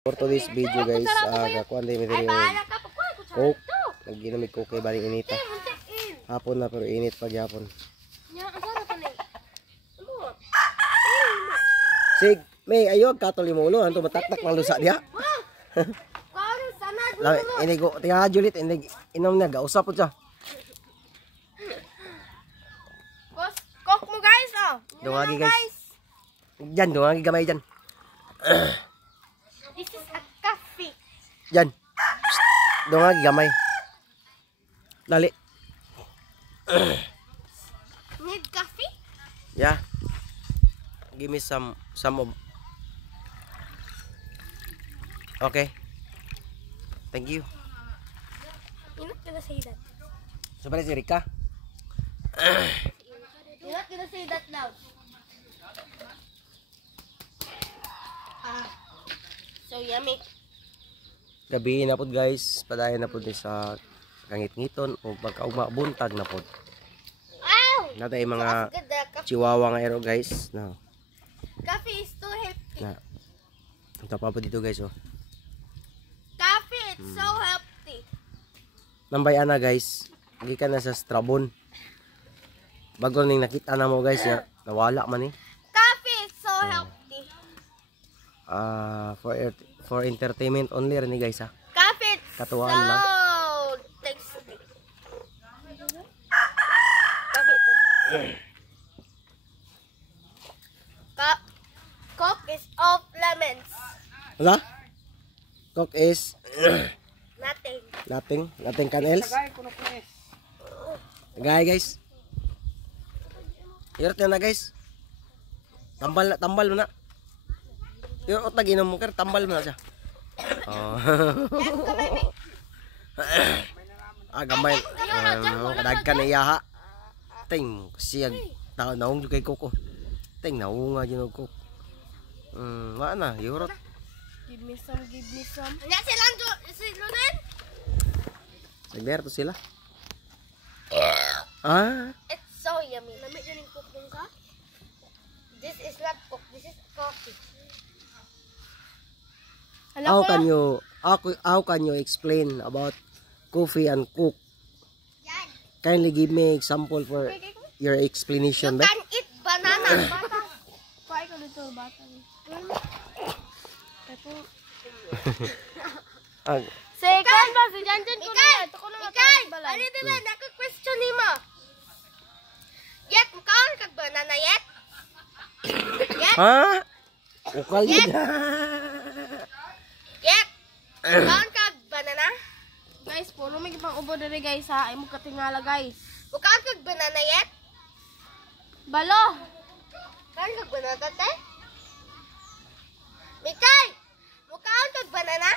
For today's video guys, kakuan din medyo coke. Nagginamig coke kay baling inita. Hapon na pero init pag hapon. Sig, may ayog katol mo ulo, anto mataktak lang lusa diha. Lawi, inigo, tiha Juliet, inom na gausap po siya. Coke mo guys, oh. Dungagi guys. Diyan, dungagi gamay diyan. This is a coffee. Diyan. Dungagi gamay. Dali. Need coffee? Yeah. Give me some of. Okay. Thank you. You're not gonna say that. Sabay si Rika. You're not gonna say that now. So yummy. Gabi na pod guys, padayon na pod ni sa kangit-ngiton o pagkaugma buntag na pod. Wow! Natay mga Good, the coffee. chihuahua nga ero guys. No. Coffee is too healthy. Na. Ito pa po dito guys oh. Coffee is so healthy. Nambay ana guys. Gikan na sa Strabon. Bago ning nakita na mo guys ya, nawala man eh. Coffee is so healthy. For entertainment only rin guys ha. Coffee is Katuwaan so lang. tasty. Coffee is Coke is of lemons. Wala? Coke is Nothing. nothing can else. Gaya guys. Hirot na guys. Tambal mo na. Hirot na ginom mo kar tambal mo na siya. Oh. Gamay. Kadagkan na iya ha. Ting siyag tao naong kay Koko. Ting naunga jud og Koko. Wa na, hirot. Give me some. Nya silang silunin. Nagder to sila. It's so yummy. Lami din yung coke dun sa. This is not coke, this is coffee. How can you explain about coffee and coke? Kindly give me example for your explanation. You can eat banana. Bata. Kuha ko dito, bata. Second ba si Janjan ko na. Ikay, ano dito naka-question ni mo? Yet, mukhaon kag banana yet? Yet? Ha? Ukal yun. Yet? Mukhaon kag banana? Guys, puno may pang ubo dere guys ha. Ay mo katingala guys. Mukhaon kag banana yet? Balo. Mukhaon kag banana te? Mikay, mukhaon kag banana?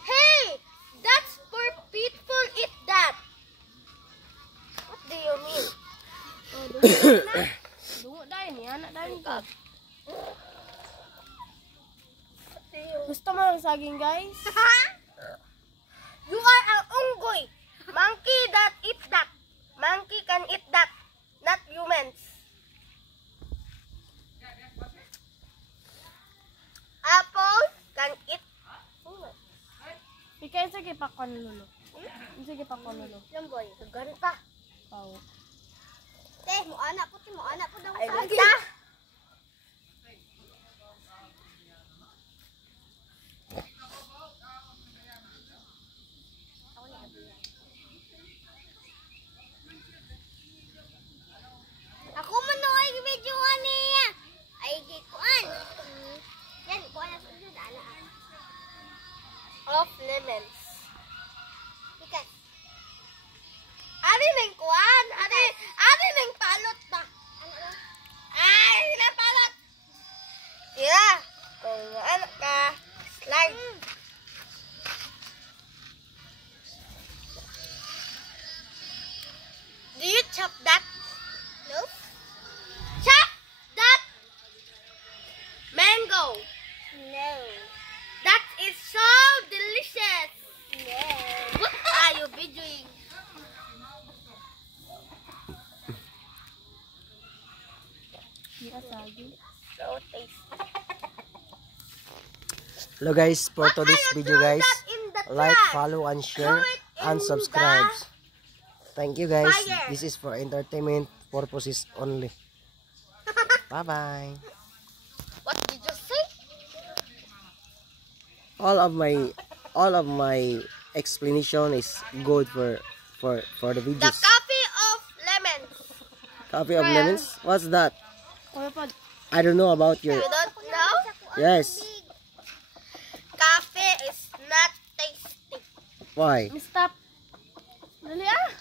Hey, that's for people eat that. What do you mean? Dungo dahil ni anak dahil ka. Gusto mo ng saging guys? You are an unggoy. Monkey that eat that. Monkey can eat that. Not humans. Apple can eat. Ikaw sige pa kon lolo. Sige pa kon lolo. Yan boy, gani pa. Pao. Mo anak po daw sa akin. Ako man no ay video niya. Ay gikuan. Yan ko na sa dala. Of lemons. Because ari nang kuan, ari nang palot ba? Ay, nang palot. Yeah. Kung ano ka, slide. Do you chop that? No. Chop that mango. No. That is so delicious. No. What are you videoing? So tasty. Hello guys, for today's video guys, In the like, trash. follow, and share, and in subscribe. Thank you guys. Fire. This is for entertainment purposes only. Bye bye. What did you say? All of my explanation is good for the The videos. coffee of lemons. Coffee of lemons? What's that? I don't know about your. You don't know? Yes. Coffee is not tasty. Why? Stop. Dali ah.